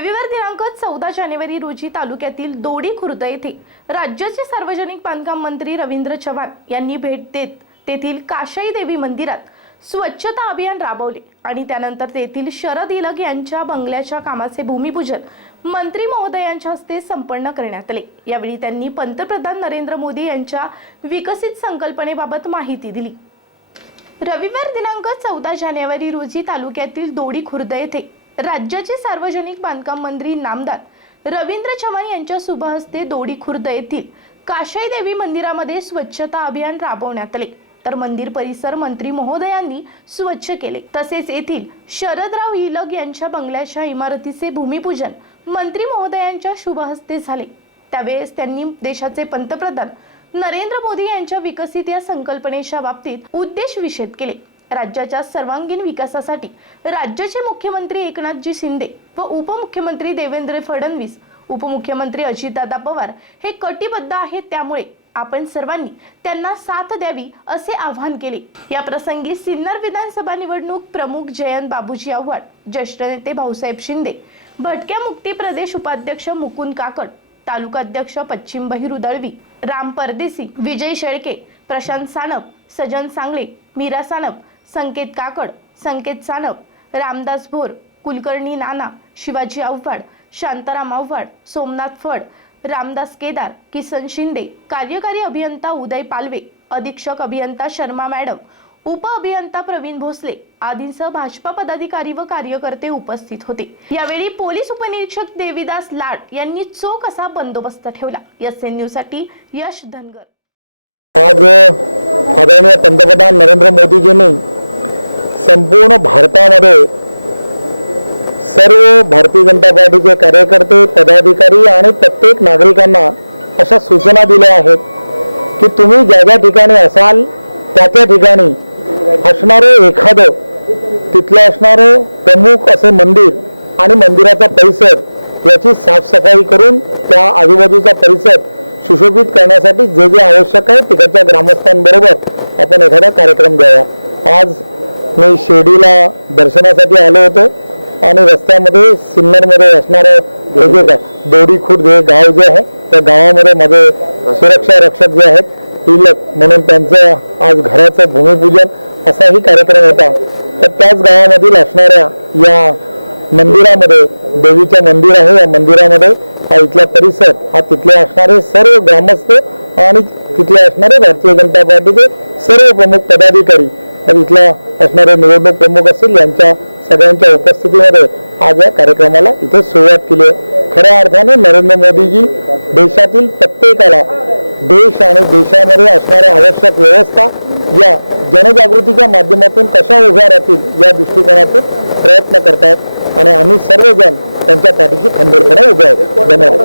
रविवार दिनांक चौदा जानेवारी रोजी तालुक्यातील दोडी खुर्द येथे राज्याचे सार्वजनिक बांधकाम मंत्री रवींद्र चव्हाण यांनी भेट देत तेथील काशाई देवी मंदिरात स्वच्छता अभियान राबवले आणि त्यानंतर तेथील शरद इलग यांच्या बंगल्याच्या कामाचे भूमिपूजन मंत्री महोदयांच्या हस्ते संपन्न करण्यात आले. यावेळी त्यांनी पंतप्रधान नरेंद्र मोदी यांच्या विकसित संकल्पनेबाबत माहिती दिली. रविवार दिनांक चौदा जानेवारी रोजी तालुक्यातील दोडी खुर्द येथे राज्याचे सार्वजनिक बांधकाम मंत्री नामदार रवींद्र चव्हाण यांच्या शुभहस्ते दोडी खुर्द येथील काशाई देवी मंदिरामध्ये स्वच्छता अभियान राबवण्यात आले. तर मंदिर परिसर मंत्री महोदयांनी स्वच्छ केले. तसेच येथील शरदराव इलग यांच्या बंगल्याच्या इमारतीचे भूमिपूजन मंत्री महोदयांच्या शुभहस्ते झाले. त्यावेळेस त्यांनी देशाचे पंतप्रधान नरेंद्र मोदी यांच्या विकसित या संकल्पनेच्या बाबतीत उद्देश विषेद केले. राज्याच्या सर्वांगीण विकासासाठी राज्याचे मुख्यमंत्री एकनाथजी शिंदे व उपमुख्यमंत्री देवेंद्र फडणवीस उपमुख्यमंत्री अजितदादा पवार हे कटिबद्ध आहेत त्यामुळे आपण सर्वांनी त्यांना साथ द्यावी असे आवाहन केले. या प्रसंगी सिन्नर विधानसभा निवडणूक प्रमुख जयंत बाबूजी आव्हाड ज्येष्ठ नेते भाऊसाहेब शिंदे भटक्या मुक्ती प्रदेश उपाध्यक्ष मुकुंद काकड तालुका अध्यक्ष पश्चिम बहिरू दळवी राम परदेसी विजय शेळके प्रशांत सानप सजन सांगळे मीरा सानप संकेत काकड संकेत सानप रामदास भोर कुलकर्णी नाना शिवाजी आव्हाड शांताराम आव्हाड सोमनाथ फड रामदास केदार किसन शिंदे कार्यकारी अभियंता उदय पालवे अधीक्षक अभियंता शर्मा मॅडम उप अभियंता प्रवीण भोसले आदींसह भाजपा पदाधिकारी व कार्यकर्ते उपस्थित होते. यावेळी पोलीस उपनिरीक्षक देवीदास लाड यांनी चोख असा बंदोबस्त ठेवला. एस एन न्यूजसाठी यश धनगर. आज आदरणीय पंतप्रधान नरेंद्र मोदीजींनी संपूर्ण भारतामध्ये सर्व भारतीय जनता पार्टीचे कार्यकर्ते पदाधिकारी आणि प्रत्येक नागरिकांना अशा सूचना दिल्या आहेत की तुम्ही ज्या ज्या ठिकाणी असाल त्या त्या ठिकाणी असणारं एखादं तिथलं असणारं प्रमुख असे मंदिर आणि मंदिराचा परिसर याची साफसफाई करून त्या आजूबाजूचा परिसर सुशोभित करण्यासाठी जे जे आवश्यक आहे तिकडच्या ग्रामस्थांबरोबर आपण एखादा कार्यक्रम घ्यावा आज मी शिर्डीला दर्शनासाठी आलो होतो आणि रस्त्यामध्ये सिन्नरमध्ये असणारं जे दोडी खुर्द हे गाव जे आहे त्या गावामध्ये माझे सुरक्षा रक्षक जे आहेत तिलक म्हणून त्यांचं आज घराचं भूमिपूजन असाही कार्यक्रम होता. तर त्याच गावामधील असणाऱ्या या मंदिरामध्ये देवीचं मंदिर आहे या मंदिरामध्ये हा इथला परिसर हा तिथले असणारे सर्व ग्रामस्थ आणि तिथले असणारे भारतीय जनता पार्टीचे सर्व प्रमुख पदाधिकारी तर इथल्या असणारे निवडणूक प्रमुख असतील यांच्या सगळ्यांच्या उपस्थितीमध्ये आज या कार्यक्रमाला इथे सुरुवात केली आहे. खऱ्या अर्थाने नरेंद्र मोदीजी देशातील प्रत्येकाला देश आणि देशामध्ये असणाऱ्या आवश्यक व्यवस्था या जनजागृतीच्या माध्यमातून कशा उभ्या राहतील या दृष्टिकोनातून प्रयत्न करतात आणि आम्ही सर्वजण त्यांच्या पाठीशी खंबीरपणे उभे आहोत. धन्यवाद.